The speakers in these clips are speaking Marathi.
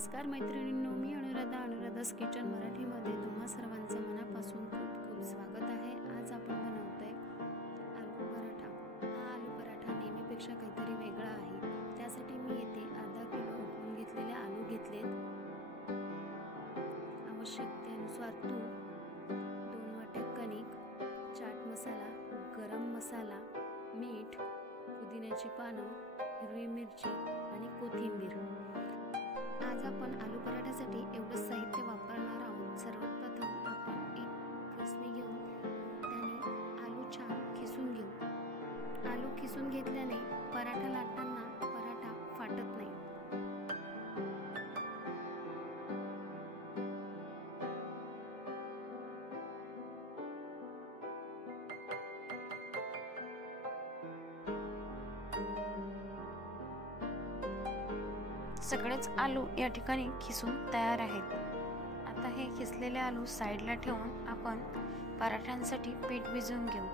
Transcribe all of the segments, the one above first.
नमस्कार मैत्रिणींनो, मी अनुराधा's किचन मराठीमध्ये तुम्हा सर्वांचं मनापासून खूप खूप स्वागत आहे। आज आपण बनवतोय आलू पराठा। हा आलू पराठा नेहमीपेक्षा काहीतरी वेगळा आहे। त्यासाठी मी येथे अर्धा किलो उकडून घेतलेले आलू घेतलेत। आवश्यकतेनुसार तूप, 2 वाट्या कणिक, चाट मसाला, गरम मसाला, मीठ, पुदिन्याची पानं, हिरवी मिरची आणि कोथिंबीर। आज आपण आलू पराठ्यासाठी एवढं साहित्य वापरणार आहोत। सर्वात प्रथम आपण एक खिसणी घेऊन त्याने आलू छान खिसून घेऊ। आलू खिसून घेतल्याने पराठा लाटताना पराठा फाटत नाही। सगळेच आलू या ठिकाणी खिसून तयार आहेत। आता हे खिसलेले आलू साईडला ठेवून आपण पराठ्यांसाठी पीठ भिजवून घेऊ।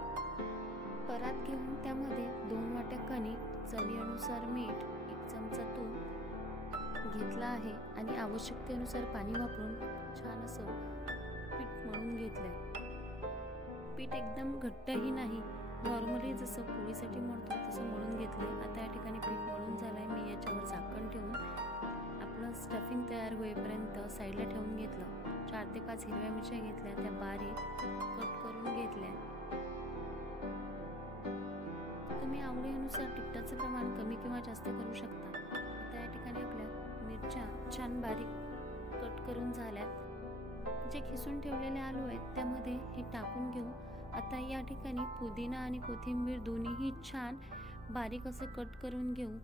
परात घेऊन त्यामध्ये 2 वाट्या कणिक, चवीनुसार मीठ, 1 चमचा तूप घेतला आहे आणि आवश्यकतेनुसार पाणी वापरून छान असं पीठ मळून घेतलंय। पीठ एकदम घट्टही नाही, नॉर्मली जसं पोळीसाठी मळतो तसं मळून घेतलंय। आता या ठिकाणी पीठ मळून झालंय। मी याच्यावर झाकण ठेवून आपलं स्टफिंग तयार होईपर्यंत साईडला ठेवून घेतलं। 4 ते 5 हिरव्या मिरच्या घेतल्या, त्या बारीक कट करून घेतल्या। तुम्ही आवडीनुसार तिखटाचं प्रमाण कमी किंवा जास्त करू शकता। आता या ठिकाणी आपल्या मिरच्या छान बारीक कट करून झाल्यात। जे खिसून ठेवलेले आलू आहेत त्यामध्ये हे टाकून घेऊ। आता या ठिकाणी पुदिना आणि कोथिंबीर दोन्हीही छान बारीक असं कट करून घेऊ।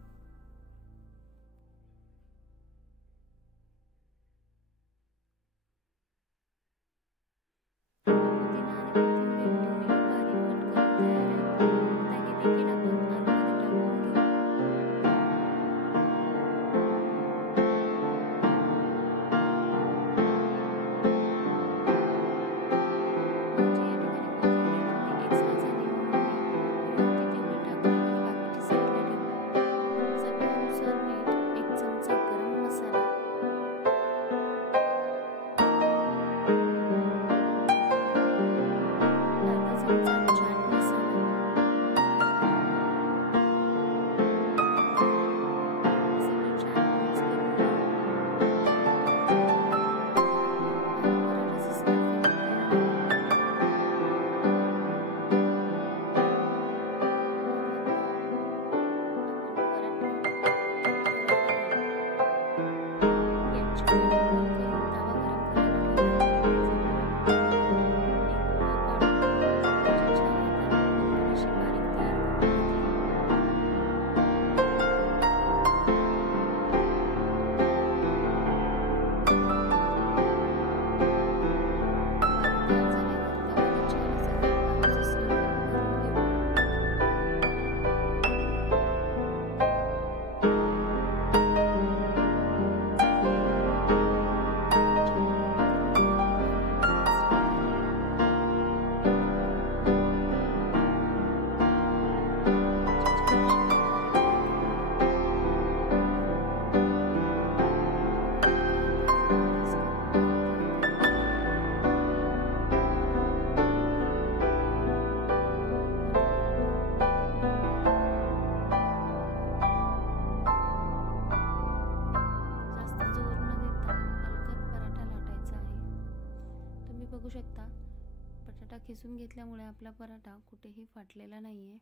बघू शकता, बटाटा खिसून घेतल्यामुळे आपला पराठा कुठेही फाटलेला नाहीये।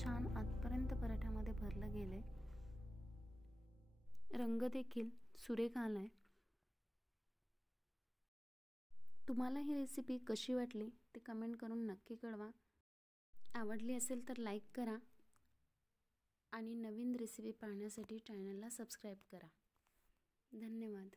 छान आतपर्यंत पराठ्यामध्ये भरलं गेले. रंग देखील सुरेख आलाय. तुम्हाला ही रेसिपी कशी वाटली ते कमेंट करून नक्की कळवा. आवडली असेल तर लाईक करा आणि नवीन रेसिपी पाहण्यासाठी चॅनलला सबस्क्राईब करा. धन्यवाद.